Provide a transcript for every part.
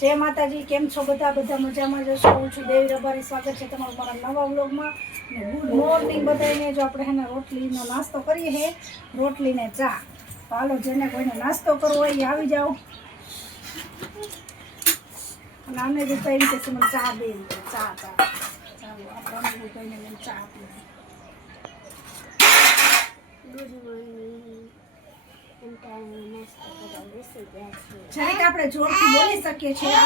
જય માતાજી, કેમ છો બધા? બધા મજામાં જશો? હું છું દેવી રબારી. સ્વાગત છે તમારું મારા નવા વ્લોગમાં. ને ગુડ મોર્નિંગ બધાને. જો આપણે હેને રોટલીનો નાસ્તો કરીએ હે, રોટલી ને ચા. તો હાલો, જેને કોઈને નાસ્તો કરવો હોય એ આવી જાઓ. અને આને બી કઈ રીતે મને ચા દે, ચા ચાલો આપણે બી કઈને ચા આપી. Good morning. જરીક આપણે જોરથી બોલી શકીએ છીએ.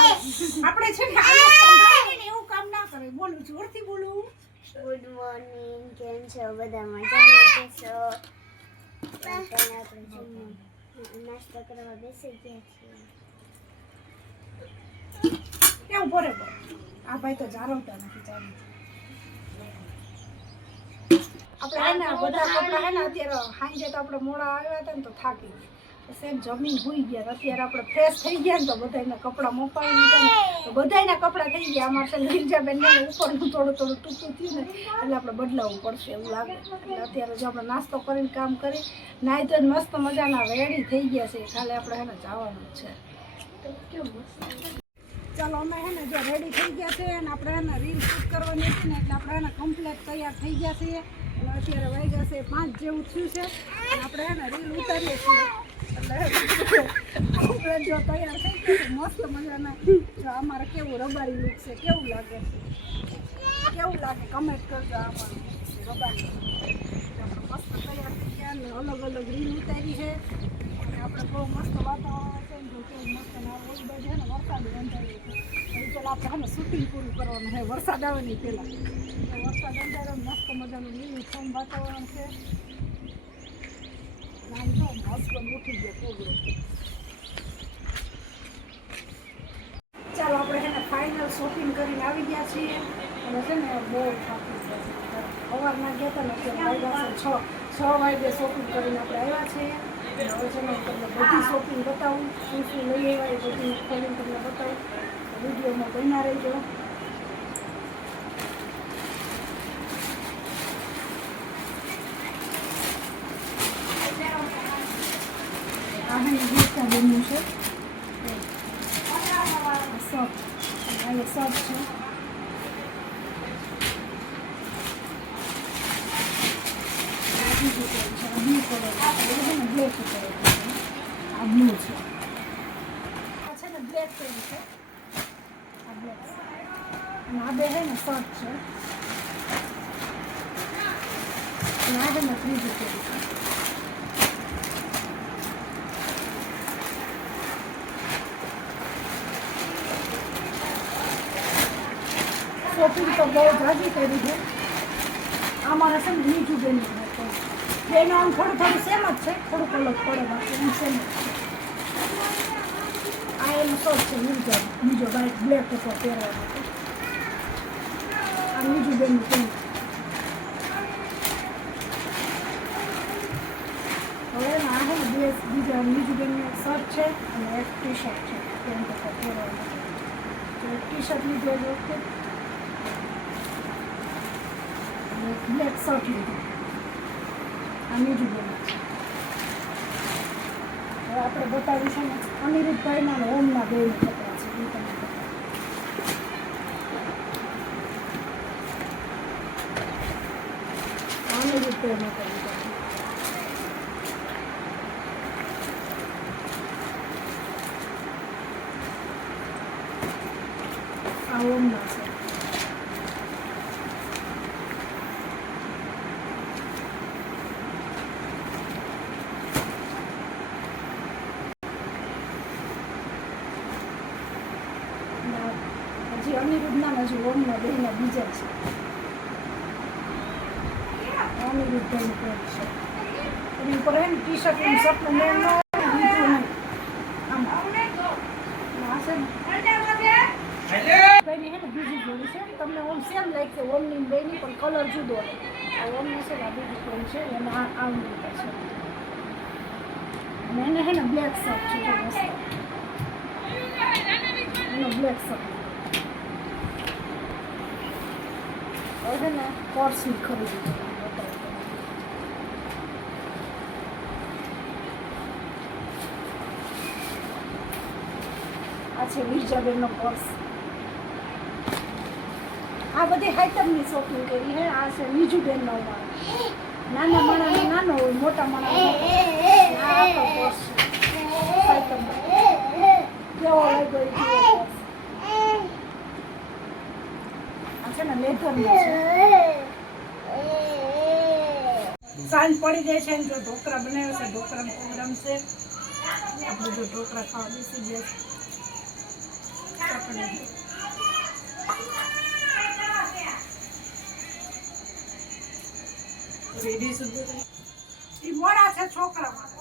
આપણે છે ને સંભળાય ને એવું કામ ના કરે. બોલું જોરથી બોલું. Good morning. કેમ છો બધા? મજામાં છો? આપણે નાસ્તો કરવા બેસી ગયા છીએ. કેવું બોરે બોલ. આ ભાઈ તો જાળવતા નથી. ચાલુ આપણે હે ને બધા કપડા હે ને અત્યારે સાંજે તો આપણે મોડા આવ્યા હતા ને તો થાકી ગયા. સેમ જમીન હોઈ ગયા. અત્યારે આપણે ફ્રેશ થઈ ગયા ને તો બધાના કપડાં મોપાવી દીધા ને તો બધાના કપડાં થઈ ગયા. અમારે છે લીલજાબેન ને ઉપરનું થોડું ટૂંકું થયું ને એટલે આપણે બદલાવવું પડશે એવું લાગે. એટલે અત્યારે જો આપણે નાસ્તો કરીને કામ કરી નાહી તો મસ્ત મજાના રેડી થઈ ગયા છે. ખાલી આપણે હે ને જવાનું જ છે. કેવું ચાલો અમે હે ને જો રેડી થઈ ગયા છે અને આપણે એને રીલ શૂટ કરવાની હતી ને એટલે આપણે એને કમ્પ્લીટ તૈયાર થઈ ગયા છીએ. અને અત્યારે વાગ્યા છે 5 જેવું થયું છે અને આપણે એને રીલ ઉતારીએ છીએ. એટલે કમ્પ્લીટ જો તૈયાર થઈ ગયા છે મસ્ત મજાના. જો અમારે કેવું રબારી લુક છે, કેવું લાગે છે, કેવું લાગે કમેન્ટ કરજો. અમારું રબારી આપણે મસ્ત તૈયાર થઈ ગયા અને અલગ અલગ રીલ ઉતારી છે. આપણે બહુ મસ્ત વાતાવરણ છે ને જો કેવું મસ્ત ના રોજ બાજુ છે ને વરસાદ બંધાયો છે. એ પહેલાં આપણે છે ને શૂટિંગ પૂરું કરવાનું છે વરસાદ આવે નહીં પહેલાં. વરસાદ અંધારો મસ્ત મજાનું લીલુંછમ વાતાવરણ છે. નામ તો હસબન્ડ ઉઠી ગયો પ્રોગ્રામ. ચાલો આપણે છે ને ફાઇનલ શોપિંગ કરીને આવી ગયા છીએ. અને છે ને બહુ થાકી ગયા. સવારના ગયા હતા ને અત્યારે વાગ્યા છે 6 વાગે શોપિંગ કરીને આપણે આવ્યા છીએ. હવે છે ને તમને બધી શોપિંગ બતાવું, શું શું લઈ આવ્યા એ બધી ખોલીને તમને બતાવું. વિડીયોમાં બન્યા રહેજો. આ હે ગીતા બન્યું છે સબ. આ સબ છે. બ્લુ કલર બ્લેક કલર આ બ્લુ છે. આ છે ને બ્લેક પેન છે. આ બ્લેક અને આ બે છે ને શર્ટ છે. અને આ છે ને ત્રીજું પેન છે. શોપિંગ તો બહુ જાજી કરી છે. અમારે છે ને બીજું બેન બેનો આમ થોડું સેમ જ છે, થોડુંક અલગ પડે બાકી એમ સેમ જ છે. આ એનું શર્ટ છે બીજો વ્હાઈટ બ્લેક ઉપર પહેરવા માટે. આ બીજું બેનનું પેન્ટ. હવે આ છે ને બીજા બીજું બેનનું શર્ટ છે અને એક ટી શર્ટ છે પેન્ટ ઉપર પહેરવા માટે. તો એક ટી શર્ટ લીધું એ વખતે બ્લેક શર્ટ લીધું. આ બીજું બેન હવે આપણે બતાવીશું ને અનિરુદ્ધભાઈના અને ઓમના બેના કપડાં છે. એ તમને બતાવું. અનિરુદ્ધભાઈ માટે લીધા છે. આ ઓમના છે. હજી અનિરુદ્ધના હજી ઓમના બેના બીજા છે. અનિરુદ્ધનું પેન્ટ છે. એની ઉપર એમ ટી શર્ટ એમ શર્ટનું મેન ન હોય ને બીજું નહીં. આમ આ છે ને બેની છે ને બીજી જોડી છે. તમને ઓમ સેમ લાગશે ઓમની બેની પણ કલર જુદો હોય. આ ઓમની છે ને આ બીજી પેન્ટ છે અને આ આવડી છે. અને એને છે ને બ્લેક શર્ટ છે. એનો બ્લેક શર્ટ હવે છે ને પર્સની ખરીદી છે. આ છે વિરજાબેનનો પર્સ. આ બધી હાઈટમની શોપિંગ કરી હે. આ છે નીજુબેનનો વાળ. નાના માણાનો નાનો હોય, મોટા માણાનો મોટો. આ આપણો પર્સ છે હાઈટમનો. કેવો લાગ્યો એ જુઓ પર્સ. આ છે ને લેધરનો છે. સાંજ પડી જાય છે ને જો ઢોકળા બનાવ્યા છે. ઢોકળાનો પ્રોગ્રામ છે. આપણે જો ઢોકળા ખાવા બેસી ગયા છે. રેડી સુધી મોડા છે છોકરા.